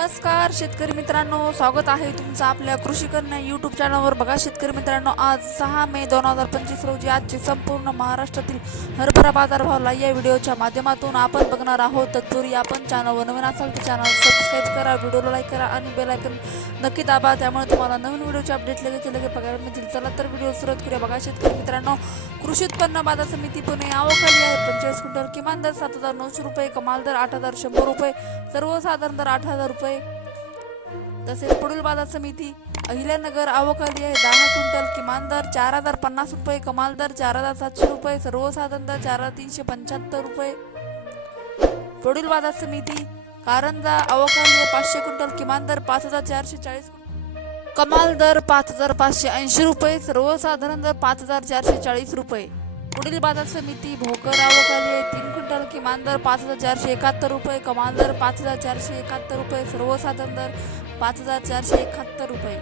नमस्कार शेतकरी मित्रांनो. स्वागत आहे तुमचं आपल्या कृषी कन्या यूट्यूब चॅनलवर बघा शेतकरी मित्रांनो आज सहा मे दोन हजार पंचवीस रोजी आजचे संपूर्ण महाराष्ट्रातील हरभरा बाजारभावला या व्हिडिओच्या माध्यमातून आपण बघणार आहोत. तत्पूर्वी आपण चॅनलवर नवीन असाल तर चॅनल सबस्क्राईब करा व्हिडिओला लाईक करा आणि बेलायकन नक्की दाबा. त्यामुळे तुम्हाला नवीन व्हिडिओचे अपडेट लगेच लगेच बघायला मिळतील. चला तर व्हिडिओ सुरुवात करूया. बघा शेतकरी मित्रांनो कृषी उत्पन्न बाजार समिती पुणे आवकाली आहे. पंचेचाळीस क्विंटल किमान दर सात हजार नऊशे रुपये कमाल दर आठ हजार शंभर रुपये सर्वसाधारण दर आठ हजार रुपये. तसेच पुढील बाजार समिती अहिल्यानगर आवकाली आहे. दहा क्विंटल किमान दर चार हजार पन्नास रुपये कमाल दर चार हजार सातशे रुपये सर्वसाधारण दर चार हजार तीनशे पंच्याहत्तर रुपये. पुढील बाजार समिती कारंजा अवकाली आहे. पाचशे क्विंटल किमान दर पाच हजार चारशे चाळीस कमाल दर पाच हजार पाचशे ऐंशी रुपये सर्वसाधारण दर पाच हजार चारशे चाळीस रुपये. पुढील बाजार समिती भोकर आवकाली आहे तीन क्विंटल किमान दर पाच हजार चारशे एकाहत्तर रुपये कमान दर पाच हजार चारशे एकाहत्तर रुपये सर्वसाधारण दर पाच हजार चारशे एकाहत्तर रुपये.